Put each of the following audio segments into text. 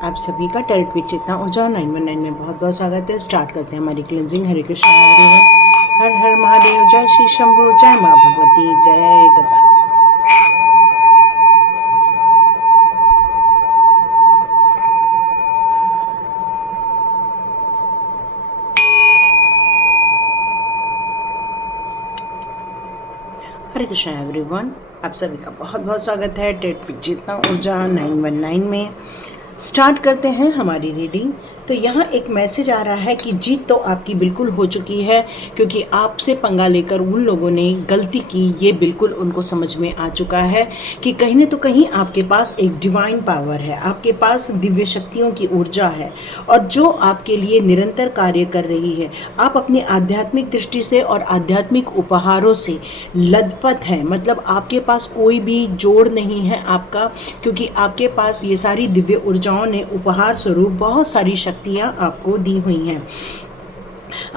आप सभी का टेरेट विद चेतना ऊर्जा 919 में बहुत बहुत स्वागत है। स्टार्ट करते हैं हमारी क्लेंजिंग। हरे कृष्ण एवरीवन, हर हर महादेव, जय श्री शंभू, जय माँ भगवती, जय गजा। हरे कृष्ण एवरीवन, आप सभी का बहुत बहुत स्वागत है टेरेट विद चेतना ऊर्जा 919 में। स्टार्ट करते हैं हमारी रीडिंग। तो यहाँ एक मैसेज आ रहा है कि जीत तो आपकी बिल्कुल हो चुकी है, क्योंकि आपसे पंगा लेकर उन लोगों ने गलती की, ये बिल्कुल उनको समझ में आ चुका है कि कहीं न तो कहीं आपके पास एक डिवाइन पावर है, आपके पास दिव्य शक्तियों की ऊर्जा है और जो आपके लिए निरंतर कार्य कर रही है। आप अपनी आध्यात्मिक दृष्टि से और आध्यात्मिक उपहारों से लदपत हैं, मतलब आपके पास कोई भी जोड़ नहीं है आपका, क्योंकि आपके पास ये सारी दिव्य ऊर्जाओं ने उपहार स्वरूप बहुत सारी शक्तियाँ आपको दी हुई हैं।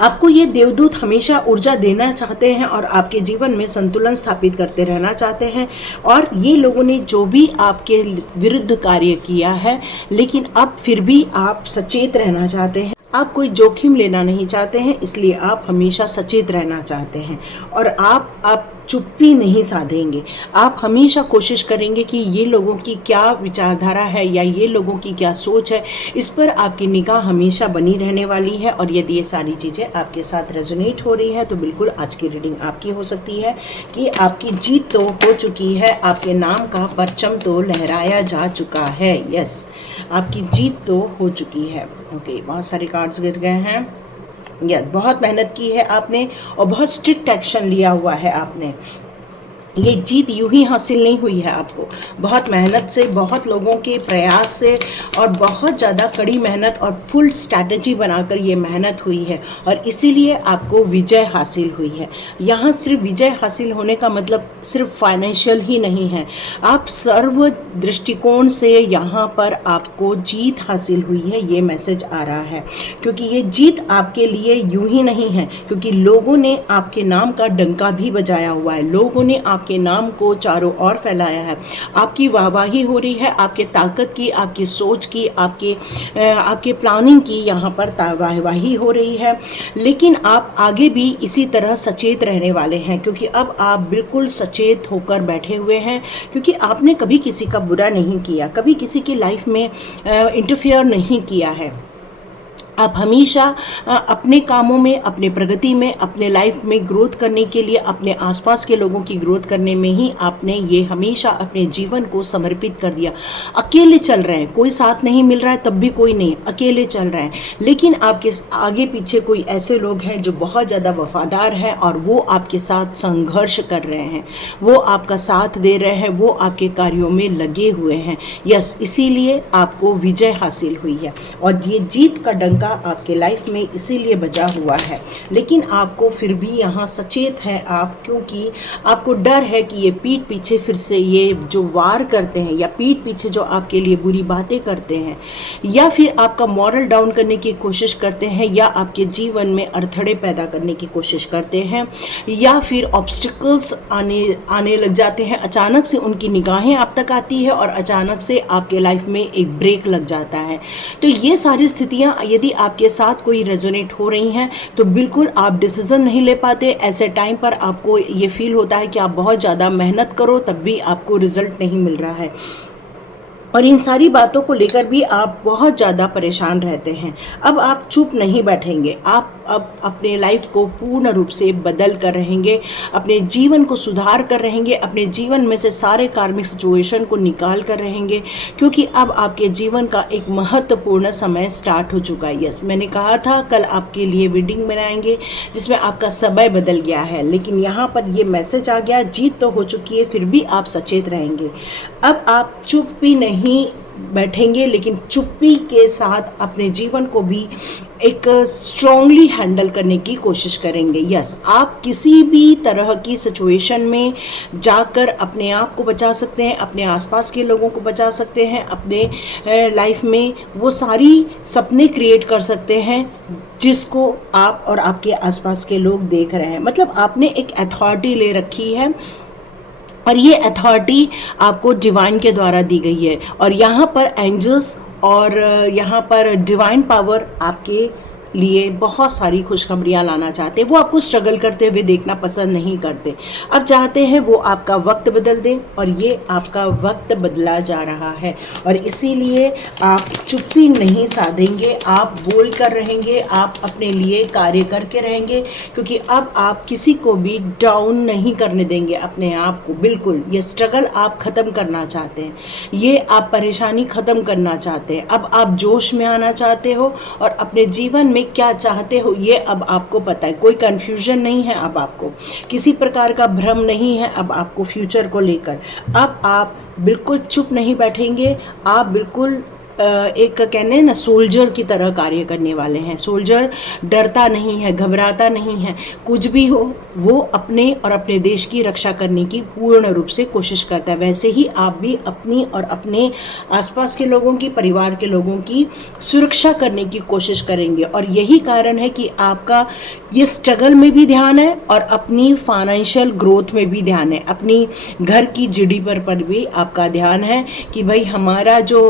आपको ये देवदूत हमेशा ऊर्जा देना चाहते हैं और आपके जीवन में संतुलन स्थापित करते रहना चाहते हैं। और ये लोगों ने जो भी आपके विरुद्ध कार्य किया है, लेकिन अब फिर भी आप सचेत रहना चाहते हैं, आप कोई जोखिम लेना नहीं चाहते हैं, इसलिए आप हमेशा सचेत रहना चाहते हैं और आप चुप्पी नहीं साधेंगे। आप हमेशा कोशिश करेंगे कि ये लोगों की क्या विचारधारा है या ये लोगों की क्या सोच है, इस पर आपकी निगाह हमेशा बनी रहने वाली है। और यदि ये सारी चीज़ें आपके साथ रेजोनेट हो रही है तो बिल्कुल आज की रीडिंग आपकी हो सकती है कि आपकी जीत तो हो चुकी है, आपके नाम का परचम तो लहराया जा चुका है। यस, आपकी जीत तो हो चुकी है। ओके, बहुत सारे कार्ड्स गिर गए हैं। बहुत मेहनत की है आपने और बहुत स्ट्रिक्ट एक्शन लिया हुआ है आपने। ये जीत यूं ही हासिल नहीं हुई है, आपको बहुत मेहनत से, बहुत लोगों के प्रयास से और बहुत ज़्यादा कड़ी मेहनत और फुल स्ट्रैटेजी बनाकर ये मेहनत हुई है और इसीलिए आपको विजय हासिल हुई है। यहाँ सिर्फ विजय हासिल होने का मतलब सिर्फ फाइनेंशियल ही नहीं है, आप सर्व दृष्टिकोण से यहाँ पर आपको जीत हासिल हुई है, ये मैसेज आ रहा है। क्योंकि ये जीत आपके लिए यूं ही नहीं है, क्योंकि लोगों ने आपके नाम का डंका भी बजाया हुआ है, लोगों ने आपके नाम को चारों ओर फैलाया है, आपकी वाहवाही हो रही है, आपके ताकत की, आपकी सोच की, आपके प्लानिंग की यहाँ पर वाहवाही हो रही है। लेकिन आप आगे भी इसी तरह सचेत रहने वाले हैं, क्योंकि अब आप बिल्कुल सचेत होकर बैठे हुए हैं, क्योंकि आपने कभी किसी का बुरा नहीं किया, कभी किसी की लाइफ में इंटरफेयर नहीं किया है। आप हमेशा अपने कामों में, अपने प्रगति में, अपने लाइफ में ग्रोथ करने के लिए, अपने आसपास के लोगों की ग्रोथ करने में ही आपने ये हमेशा अपने जीवन को समर्पित कर दिया। अकेले चल रहे हैं, कोई साथ नहीं मिल रहा है तब भी कोई नहीं, अकेले चल रहे हैं, लेकिन आपके आगे पीछे कोई ऐसे लोग हैं जो बहुत ज़्यादा वफादार हैं और वो आपके साथ संघर्ष कर रहे हैं, वो आपका साथ दे रहे हैं, वो आपके कार्यों में लगे हुए हैं। यस, इसीलिए आपको विजय हासिल हुई है और ये जीत का डंका आपके लाइफ में इसीलिए बजा हुआ है। लेकिन आपको फिर भी यहाँ सचेत है आप, क्योंकि आपको डर है कि ये पीठ पीछे फिर से ये जो वार करते हैं या पीठ पीछे जो आपके लिए बुरी बातें करते हैं या फिर आपका मॉरल डाउन करने की कोशिश करते हैं या आपके जीवन में अड़थड़े पैदा करने की कोशिश करते हैं या फिर ऑब्स्टिकल्स आने लग जाते हैं, अचानक से उनकी निगाहें आप तक आती है और अचानक से आपके लाइफ में एक ब्रेक लग जाता है। तो ये सारी स्थितियाँ यदि आपके साथ कोई रेजोनेट हो रही हैं तो बिल्कुल आप डिसीजन नहीं ले पाते। ऐसे टाइम पर आपको ये फील होता है कि आप बहुत ज़्यादा मेहनत करो तब भी आपको रिजल्ट नहीं मिल रहा है और इन सारी बातों को लेकर भी आप बहुत ज़्यादा परेशान रहते हैं। अब आप चुप नहीं बैठेंगे, आप अब अपने लाइफ को पूर्ण रूप से बदल कर रहेंगे, अपने जीवन को सुधार कर रहेंगे, अपने जीवन में से सारे कार्मिक सिचुएशन को निकाल कर रहेंगे, क्योंकि अब आपके जीवन का एक महत्वपूर्ण समय स्टार्ट हो चुका है। यस, मैंने कहा था कल आपके लिए रीडिंग बनाएंगे जिसमें आपका समय बदल गया है, लेकिन यहाँ पर ये मैसेज आ गया, जीत तो हो चुकी है फिर भी आप सचेत रहेंगे। अब आप चुप भी नहीं बैठेंगे, लेकिन चुप्पी के साथ अपने जीवन को भी एक स्ट्रांगली हैंडल करने की कोशिश करेंगे। यस, आप किसी भी तरह की सिचुएशन में जाकर अपने आप को बचा सकते हैं, अपने आसपास के लोगों को बचा सकते हैं, अपने लाइफ में वो सारी सपने क्रिएट कर सकते हैं जिसको आप और आपके आसपास के लोग देख रहे हैं। मतलब आपने एक अथॉरिटी ले रखी है और ये अथॉरिटी आपको डिवाइन के द्वारा दी गई है और यहाँ पर एंजल्स और यहाँ पर डिवाइन पावर आपके लिए बहुत सारी खुशखबरियाँ लाना चाहते हैं। वो आपको स्ट्रगल करते हुए देखना पसंद नहीं करते। अब चाहते हैं वो आपका वक्त बदल दें, और ये आपका वक्त बदला जा रहा है, और इसीलिए आप चुप्पी नहीं साधेंगे, आप बोल कर रहेंगे, आप अपने लिए कार्य करके रहेंगे, क्योंकि अब आप किसी को भी डाउन नहीं करने देंगे अपने आप को। बिल्कुल ये स्ट्रगल आप ख़त्म करना चाहते हैं, ये आप परेशानी ख़त्म करना चाहते हैं। अब आप जोश में आना चाहते हो और अपने जीवन में क्या चाहते हो ये अब आपको पता है। कोई कन्फ्यूजन नहीं है, अब आपको किसी प्रकार का भ्रम नहीं है अब आपको फ्यूचर को लेकर। अब आप बिल्कुल चुप नहीं बैठेंगे, आप बिल्कुल एक कहने ना सोल्जर की तरह कार्य करने वाले हैं। सोल्जर डरता नहीं है, घबराता नहीं है, कुछ भी हो वो अपने और अपने देश की रक्षा करने की पूर्ण रूप से कोशिश करता है। वैसे ही आप भी अपनी और अपने आसपास के लोगों की, परिवार के लोगों की सुरक्षा करने की कोशिश करेंगे, और यही कारण है कि आपका ये स्ट्रगल में भी ध्यान है और अपनी फाइनेंशियल ग्रोथ में भी ध्यान है, अपनी घर की जीडीपी पर भी आपका ध्यान है कि भाई हमारा जो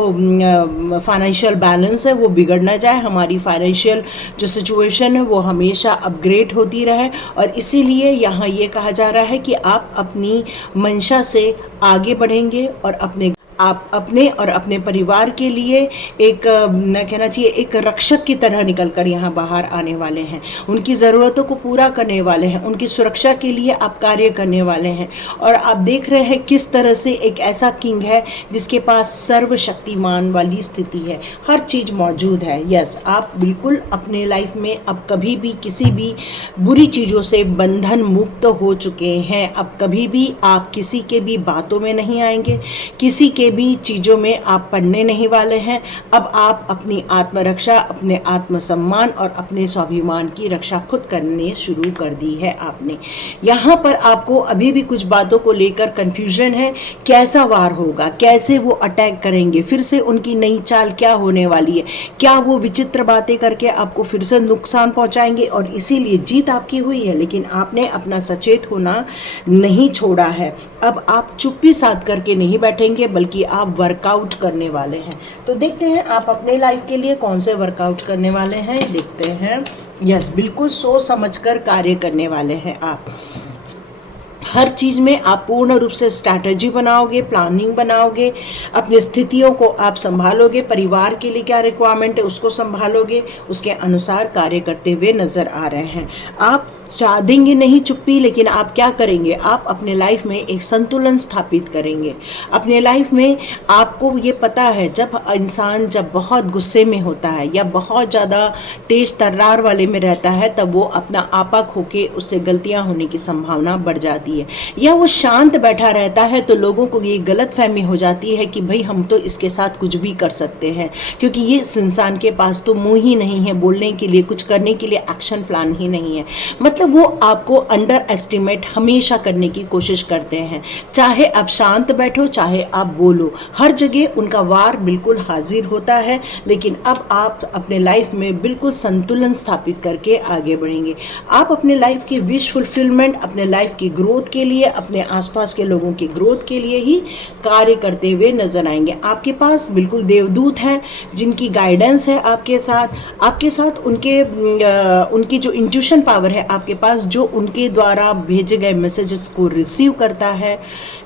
फाइनेंशियल बैलेंस है वो बिगड़ ना जाए, हमारी फाइनेंशियल जो सिचुएशन है वो हमेशा अपग्रेड होती रहे। और इसीलिए यहाँ ये कहा जा रहा है कि आप अपनी मंशा से आगे बढ़ेंगे और आप अपने और अपने परिवार के लिए एक न कहना चाहिए एक रक्षक की तरह निकलकर यहाँ बाहर आने वाले हैं। उनकी ज़रूरतों को पूरा करने वाले हैं, उनकी सुरक्षा के लिए आप कार्य करने वाले हैं। और आप देख रहे हैं किस तरह से एक ऐसा किंग है जिसके पास सर्वशक्तिमान वाली स्थिति है, हर चीज़ मौजूद है। यस, आप बिल्कुल अपने लाइफ में अब कभी भी किसी भी बुरी चीज़ों से बंधन मुक्त हो चुके हैं। अब कभी भी आप किसी के भी बातों में नहीं आएंगे, किसी के भी चीज़ों में आप पढ़ने नहीं वाले हैं। अब आप अपनी आत्मरक्षा, अपने आत्मसम्मान और अपने स्वाभिमान की रक्षा खुद करने शुरू कर दी है आपने। यहाँ पर आपको अभी भी कुछ बातों को लेकर कंफ्यूजन है, कैसा वार होगा, कैसे वो अटैक करेंगे, फिर से उनकी नई चाल क्या होने वाली है, क्या वो विचित्र बातें करके आपको फिर से नुकसान पहुँचाएंगे। और इसीलिए जीत आपकी हुई है, लेकिन आपने अपना सचेत होना नहीं छोड़ा है। अब आप चुप्पी साध करके नहीं बैठेंगे, बल्कि आप वर्कआउट करने वाले हैं। तो देखते हैं आप अपने लाइफ के लिए कौन से वर्कआउट करने वाले हैं, देखते हैं। यस, बिल्कुल सोच समझकर कार्य करने वाले हैं आप। हर चीज़ में आप पूर्ण रूप से स्ट्रैटेजी बनाओगे, प्लानिंग बनाओगे, अपनी स्थितियों को आप संभालोगे, परिवार के लिए क्या रिक्वायरमेंट है उसको संभालोगे, उसके अनुसार कार्य करते हुए नज़र आ रहे हैं। आप चाहेंगे नहीं चुप्पी, लेकिन आप क्या करेंगे, आप अपने लाइफ में एक संतुलन स्थापित करेंगे। अपने लाइफ में आपको ये पता है जब इंसान जब बहुत गुस्से में होता है या बहुत ज़्यादा तेज तर्रार वाले में रहता है, तब वो अपना आपा खो के उससे गलतियां होने की संभावना बढ़ जाती है। या वो शांत बैठा रहता है तो लोगों को ये गलतफहमी हो जाती है कि भाई हम तो इसके साथ कुछ भी कर सकते हैं, क्योंकि ये इस इंसान के पास तो मुँह ही नहीं है बोलने के लिए, कुछ करने के लिए एक्शन प्लान ही नहीं है। मतलब वो आपको अंडर एस्टिमेट हमेशा करने की कोशिश करते हैं। चाहे आप शांत बैठो, चाहे आप बोलो, हर जगह उनका वार बिल्कुल हाजिर होता है। लेकिन अब आप अपने लाइफ में बिल्कुल संतुलन स्थापित करके आगे बढ़ेंगे। आप अपने लाइफ की विश फुलफिलमेंट, अपने लाइफ की ग्रोथ के लिए, अपने आसपास के लोगों की ग्रोथ के लिए ही कार्य करते हुए नजर आएंगे। आपके पास बिल्कुल देवदूत हैं जिनकी गाइडेंस है आपके साथ उनकी जो इंट्यूशन पावर है आपके पास, जो उनके द्वारा भेजे गए मैसेजेस को रिसीव करता है,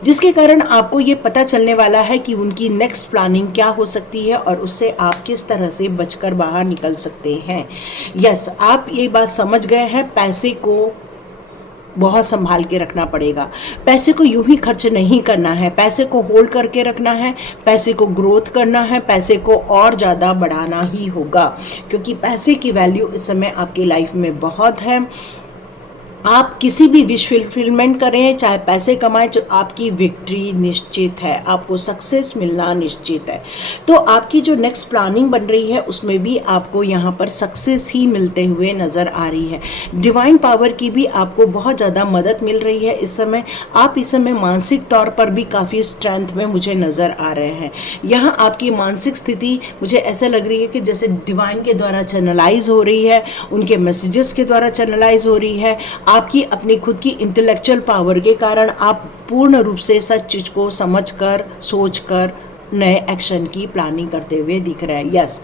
जिसके कारण आपको ये पता चलने वाला है कि उनकी नेक्स्ट प्लानिंग क्या हो सकती है और उससे आप किस तरह से बचकर बाहर निकल सकते हैं। यस, आप ये बात समझ गए हैं, पैसे को बहुत संभाल के रखना पड़ेगा। पैसे को यूं ही खर्च नहीं करना है, पैसे को होल्ड करके रखना है, पैसे को ग्रोथ करना है, पैसे को और ज़्यादा बढ़ाना ही होगा, क्योंकि पैसे की वैल्यू इस समय आपकी लाइफ में बहुत है। आप किसी भी विश फुलफिलमेंट करें, चाहे पैसे कमाएं, जो आपकी विक्ट्री निश्चित है, आपको सक्सेस मिलना निश्चित है। तो आपकी जो नेक्स्ट प्लानिंग बन रही है उसमें भी आपको यहाँ पर सक्सेस ही मिलते हुए नज़र आ रही है। डिवाइन पावर की भी आपको बहुत ज़्यादा मदद मिल रही है इस समय। आप इस समय मानसिक तौर पर भी काफ़ी स्ट्रेंथ में मुझे नज़र आ रहे हैं। यहाँ आपकी मानसिक स्थिति मुझे ऐसा लग रही है कि जैसे डिवाइन के द्वारा चैनलाइज हो रही है, उनके मैसेजेस के द्वारा चैनलाइज हो रही है। आपकी अपनी खुद की इंटेलेक्चुअल पावर के कारण आप पूर्ण रूप से सच चीज़ को समझकर, सोचकर नए एक्शन की प्लानिंग करते हुए दिख रहा है। Yes,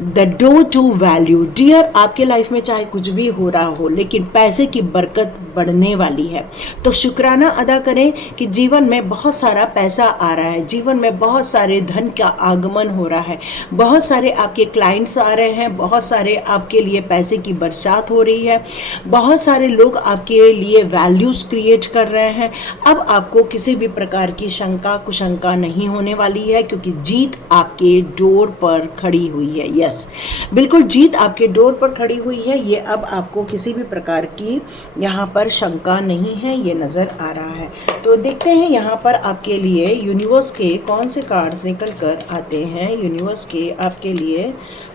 the door to value. Dear, आपके लाइफ में चाहे कुछ भी हो रहा हो, लेकिन पैसे की बरकत बढ़ने वाली है। तो शुक्राना अदा करें कि जीवन में बहुत सारा पैसा आ रहा है, जीवन में बहुत सारे धन का आगमन हो रहा है, बहुत सारे आपके क्लाइंट्स आ रहे हैं, बहुत सारे आपके लिए पैसे की बरसात हो रही है, बहुत सारे लोग आपके लिए वैल्यूज़ क्रिएट कर रहे हैं। अब आपको किसी भी प्रकार की शंका कुशंका नहीं होने वाली है, क्योंकि जीत आपके डोर पर खड़ी हुई है। यस, बिल्कुल जीत आपके डोर पर खड़ी हुई है। ये अब आपको किसी भी प्रकार की यहाँ पर शंका नहीं है, ये नज़र आ रहा है। तो देखते हैं यहाँ पर आपके लिए यूनिवर्स के कौन से कार्ड्स निकल कर आते हैं। यूनिवर्स के आपके लिए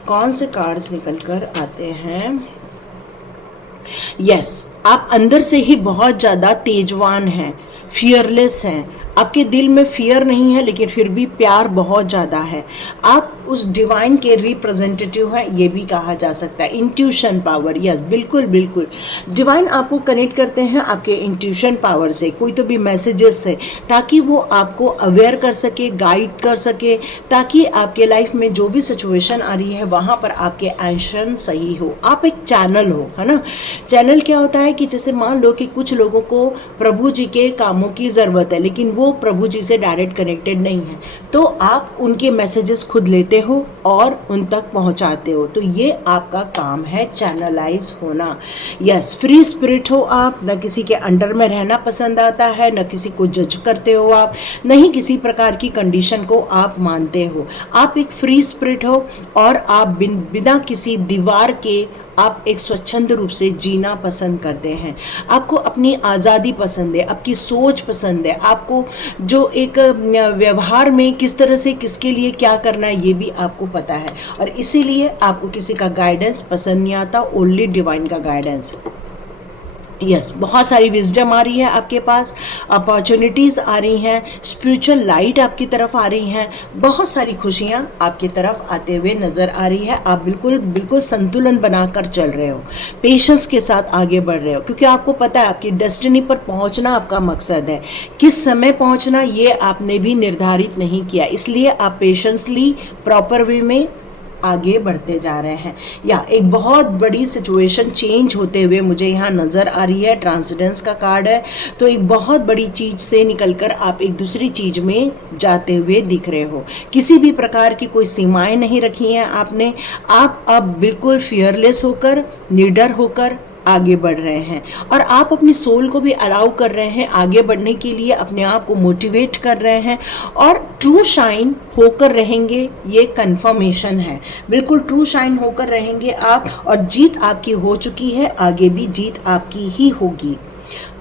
कौन से कार्ड्स निकल कर आते हैं। यस, आप अंदर से ही बहुत ज़्यादा तेजवान हैं, फियरलेस हैं। आपके दिल में फियर नहीं है, लेकिन फिर भी प्यार बहुत ज़्यादा है। आप उस डिवाइन के रिप्रेजेंटेटिव हैं, ये भी कहा जा सकता है। इंट्यूशन पावर, यस, बिल्कुल बिल्कुल। डिवाइन आपको कनेक्ट करते हैं आपके इंट्यूशन पावर से, कोई तो भी मैसेजेस से, ताकि वो आपको अवेयर कर सके, गाइड कर सके, ताकि आपके लाइफ में जो भी सिचुएशन आ रही है वहाँ पर आपके एक्शन सही हो। आप एक चैनल हो, है ना। चैनल क्या होता है कि जैसे मान लो कि कुछ लोगों को प्रभु जी के कामों की ज़रूरत है, लेकिन वो प्रभु जी से डायरेक्ट कनेक्टेड नहीं है, तो आप उनके मैसेजेस खुद लेते हो और उन तक पहुंचाते हो। तो ये आपका काम है, चैनलाइज होना। यस, फ्री स्पिरिट हो आप, न किसी के अंडर में रहना पसंद आता है, न किसी को जज करते हो आप, नहीं किसी प्रकार की कंडीशन को आप मानते हो। आप एक फ्री स्पिरिट हो और आप बिना किसी दीवार के आप एक स्वच्छंद रूप से जीना पसंद करते हैं। आपको अपनी आज़ादी पसंद है, आपकी सोच पसंद है, आपको जो एक व्यवहार में किस तरह से किसके लिए क्या करना है ये भी आपको पता है, और इसीलिए आपको किसी का गाइडेंस पसंद नहीं आता, ओनली डिवाइन का गाइडेंस। यस, बहुत सारी विजडम आ रही है आपके पास, अपॉर्चुनिटीज़ आ रही हैं, स्पिरिचुअल लाइट आपकी तरफ आ रही हैं, बहुत सारी खुशियाँ आपकी तरफ आते हुए नज़र आ रही है। आप बिल्कुल बिल्कुल संतुलन बनाकर चल रहे हो, पेशेंस के साथ आगे बढ़ रहे हो, क्योंकि आपको पता है आपकी डेस्टिनी पर पहुंचना आपका मकसद है। किस समय पहुंचना ये आपने भी निर्धारित नहीं किया, इसलिए आप पेशेंसली प्रॉपर वे में आगे बढ़ते जा रहे हैं। या एक बहुत बड़ी सिचुएशन चेंज होते हुए मुझे यहाँ नज़र आ रही है। ट्रांसेंडेंस का कार्ड है, तो एक बहुत बड़ी चीज़ से निकलकर आप एक दूसरी चीज़ में जाते हुए दिख रहे हो। किसी भी प्रकार की कोई सीमाएं नहीं रखी हैं आपने। आप अब बिल्कुल फियरलेस होकर, निडर होकर आगे बढ़ रहे हैं, और आप अपनी सोल को भी अलाउ कर रहे हैं आगे बढ़ने के लिए, अपने आप को मोटिवेट कर रहे हैं, और ट्रू शाइन होकर रहेंगे, ये कंफर्मेशन है। बिल्कुल ट्रू शाइन होकर रहेंगे आप, और जीत आपकी हो चुकी है, आगे भी जीत आपकी ही होगी।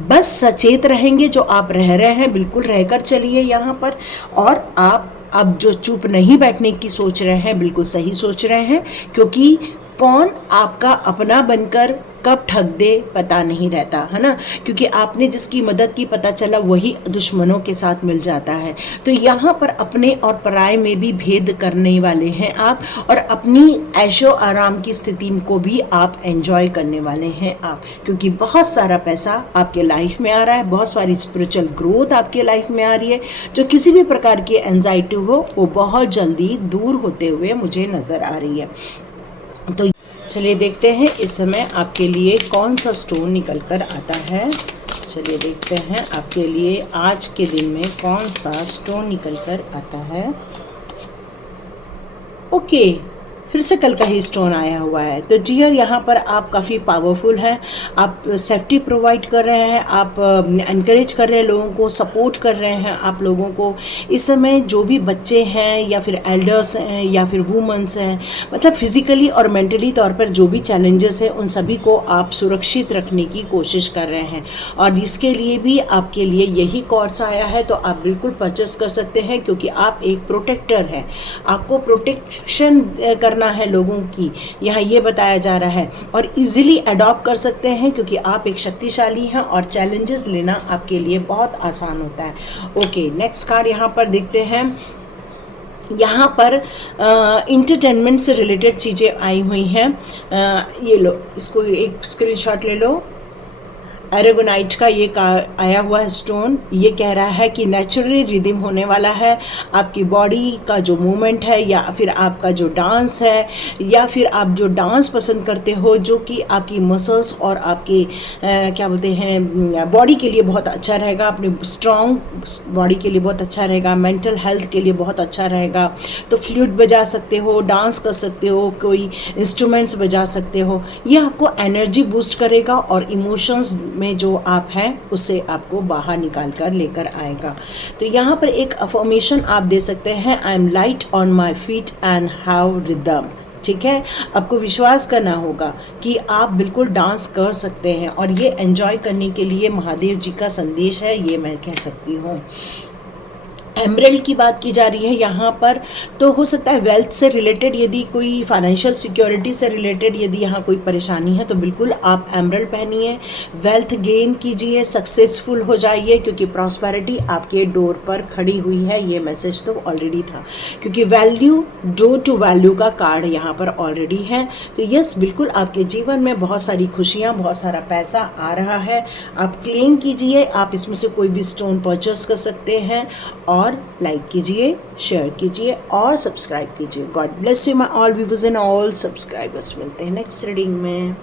बस सचेत रहेंगे, जो आप रह रहे हैं बिल्कुल रहकर चलिए यहाँ पर। और आप अब जो चुप नहीं बैठने की सोच रहे हैं, बिल्कुल सही सोच रहे हैं, क्योंकि कौन आपका अपना बनकर कब ठग दे पता नहीं रहता, है ना। क्योंकि आपने जिसकी मदद की पता चला वही दुश्मनों के साथ मिल जाता है। तो यहाँ पर अपने और पराये में भी भेद करने वाले हैं आप, और अपनी ऐशो आराम की स्थिति को भी आप एंजॉय करने वाले हैं आप, क्योंकि बहुत सारा पैसा आपके लाइफ में आ रहा है, बहुत सारी स्पिरिचुअल ग्रोथ आपके लाइफ में आ रही है। जो किसी भी प्रकार की एंजाइटी हो वो बहुत जल्दी दूर होते हुए मुझे नज़र आ रही है। तो चलिए देखते हैं इस समय आपके लिए कौन सा स्टोन निकल कर आता है। चलिए देखते हैं आपके लिए आज के दिन में कौन सा स्टोन निकल कर आता है। ओके, फिर से कल का ही स्टोन आया हुआ है। तो डियर, यहाँ पर आप काफ़ी पावरफुल हैं, आप सेफ्टी प्रोवाइड कर रहे हैं, आप एनकरेज कर रहे हैं लोगों को, सपोर्ट कर रहे हैं आप लोगों को। इस समय जो भी बच्चे हैं या फिर एल्डर्स हैं या फिर वुमेन्स हैं, मतलब फिज़िकली और मेंटली तौर पर जो भी चैलेंजेस हैं उन सभी को आप सुरक्षित रखने की कोशिश कर रहे हैं, और इसके लिए भी आपके लिए यही कोर्स आया है। तो आप बिल्कुल परचेस कर सकते हैं, क्योंकि आप एक प्रोटेक्टर हैं, आपको प्रोटेक्शन करना है लोगों की, यहाँ ये बताया जा रहा है, और इजीली अडॉप्ट कर सकते हैं, क्योंकि आप एक शक्तिशाली हैं और चैलेंजेस लेना आपके लिए बहुत आसान होता है। ओके, नेक्स्ट कार्ड यहाँ पर देखते हैं। यहाँ पर इंटरटेनमेंट से रिलेटेड चीज़ें आई हुई हैं। ये लो, इसको एक स्क्रीनशॉट ले लो। एरागोनाइट का ये आया हुआ है स्टोन, ये कह रहा है कि नेचुरली रिदम होने वाला है। आपकी बॉडी का जो मूवमेंट है या फिर आपका जो डांस है या फिर आप जो डांस पसंद करते हो, जो कि आपकी मसल्स और आपके क्या बोलते हैं बॉडी के लिए बहुत अच्छा रहेगा, अपनी स्ट्रॉन्ग बॉडी के लिए बहुत अच्छा रहेगा, मेंटल हेल्थ के लिए बहुत अच्छा रहेगा। तो फ्लूट बजा सकते हो, डांस कर सकते हो, कोई इंस्ट्रूमेंट्स बजा सकते हो। ये आपको एनर्जी बूस्ट करेगा और इमोशंस में जो आप हैं उससे आपको बाहर निकाल कर लेकर आएगा। तो यहाँ पर एक अफर्मेशन आप दे सकते हैं, I am light on my feet and have rhythm. ठीक है, आपको विश्वास करना होगा कि आप बिल्कुल डांस कर सकते हैं और ये एंजॉय करने के लिए महादेव जी का संदेश है, ये मैं कह सकती हूँ। एमरल्ड की बात की जा रही है यहाँ पर, तो हो सकता है वेल्थ से रिलेटेड, यदि कोई फाइनेंशियल सिक्योरिटी से रिलेटेड यदि यहाँ कोई परेशानी है तो बिल्कुल आप एमरल्ड पहनिए, वेल्थ गेन कीजिए, सक्सेसफुल हो जाइए, क्योंकि प्रॉस्पेरिटी आपके डोर पर खड़ी हुई है। ये मैसेज तो ऑलरेडी था, क्योंकि वैल्यू डोर टू वैल्यू का कार्ड यहाँ पर ऑलरेडी है। तो यस, बिल्कुल आपके जीवन में बहुत सारी खुशियाँ, बहुत सारा पैसा आ रहा है। आप क्लेम कीजिए, आप इसमें से कोई भी स्टोन परचेस कर सकते हैं। और लाइक कीजिए, शेयर कीजिए और सब्सक्राइब कीजिए। God bless you my all viewers and all subscribers. मिलते हैं नेक्स्ट रीडिंग में।